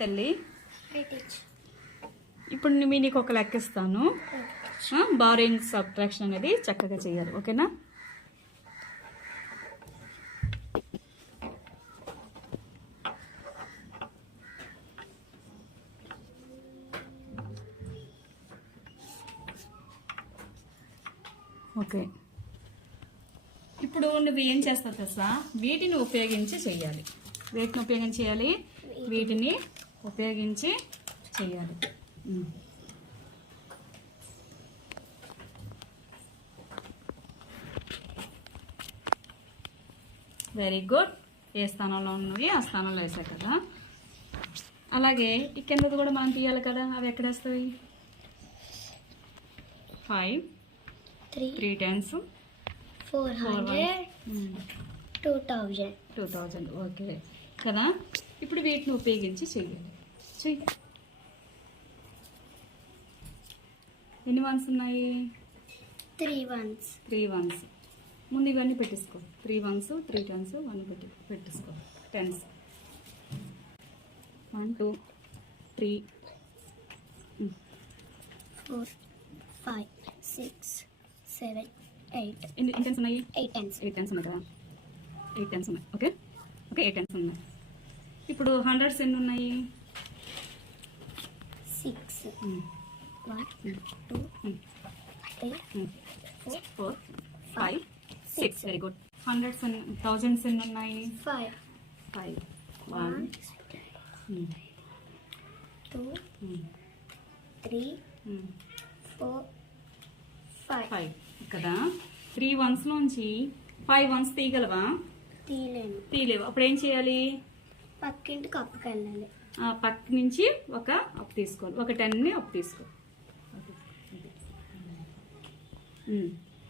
తల్లి ఇప్పుడు నీకు ఒక లెక్క ఇస్తాను. బారింగ్ సబ్ట్రాక్షన్ అనేది చక్కగా చేయాలి. ఓకేనా? ఓకే, ఇప్పుడు నువ్వు ఏం చేస్తావు తెలుసా? వీటిని ఉపయోగించి చేయాలి. వీటిని ఉపయోగించి చేయాలి. వీటిని ఉపయోగించి చేయాలి. Very good. ఏ స్థానంలో ఉన్నవి ఆ స్థానంలో వేసాయి కదా. అలాగే ఈ కిందది కూడా మనం తీయాలి కదా. అవి ఎక్కడ వేస్తాయి? 5 3 టెన్స్ 400 2000. ఓకే కదా. ఇప్పుడు వీటిని ఉపయోగించి చెయ్యాలి. చెయ్యి. ఎన్ని వన్స్ ఉన్నాయి? 3 ones. 3 ones. ముందు ఇవన్నీ పెట్టేసుకో. 3 ones 3 tens 1 పెట్టేసుకో. టెన్స్ 1 2 3 4 5 6 7 8. ఎన్ని టెన్స్ ఉన్నాయి? 8 tens. 8 టెన్స్ ఉన్నాయి కదా. 8 టెన్స్ ఉన్నాయి. ఓకే 8 టెన్స్ ఉన్నాయి. ఇప్పుడు హండ్రెడ్స్ ఎన్ని ఉన్నాయి? 6 1 2 3 4 5 6. Very good. హండ్రెడ్స్ థౌజండ్స్ ఎన్ని ఉన్నాయి? 5 1 2 3 4 5 కదా. 3 ones నుంచి 5 ones తీయగలవా? తీయలేవు. అప్పుడు ఏం చేయాలి? పక్కింటి కప్పుకి వెళ్ళాలి. పక్క నుంచి ఒక అప్పు తీసుకోవాలి. ఒక 10ని అప్పు తీసుకో.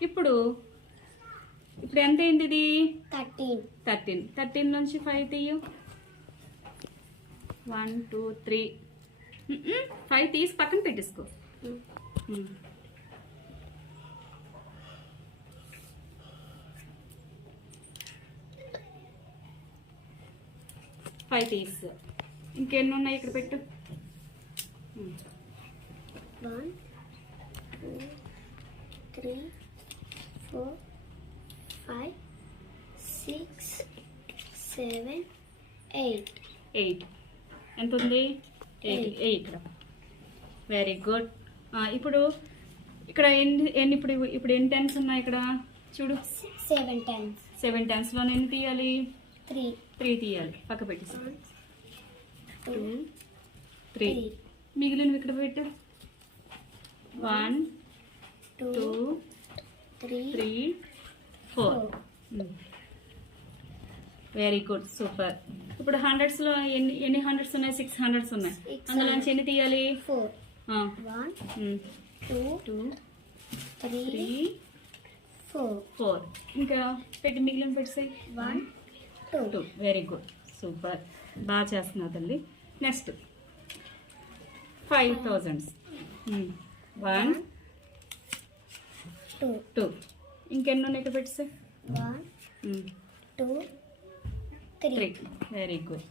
ఇప్పుడు ఎంత అయింది ఇది? 13 నుంచి 5 తీయు. 1 2 3 5 తీసి పక్కన పెట్టేసుకో. 5 తీసి ఇంకెన్ని ఉన్నాయి ఇక్కడ పెట్టు. 1 2 3 4 5 6 7 8. ఎంత ఉంది? 8. Very good. ఇప్పుడు ఇక్కడ ఎన్ని ఇప్పుడు ఎన్ని టెన్స్ ఉన్నాయి ఇక్కడ చూడు. 7 tens. 7 టెన్స్లో ఎన్ని తీయాలి? 3 తీయాలి. పక్క పెట్టేసి 2 3 మిగిలినవి ఇక్కడ పెట్టు. 1 2 3 4. Very good. సూపర్. ఇప్పుడు హండ్రెడ్స్లో ఎన్ని హండ్రెడ్స్ ఉన్నాయి? 6 హండ్రెడ్స్ ఉన్నాయి. అందులో నుంచి ఎన్ని తీయాలి? 4 1 2 3 4. ఇంకా పెట్టి మిగిలిన పెట్టేసాయి. 1 2. Very good. సూపర్. బాగా చేస్తున్నావు తల్లి. నెక్స్ట్ 5000. 1 2. ఇంకెన్ని ఉన్నాయి ఇక్కడ పెట్టేసాయి? 1 2 3. Very good.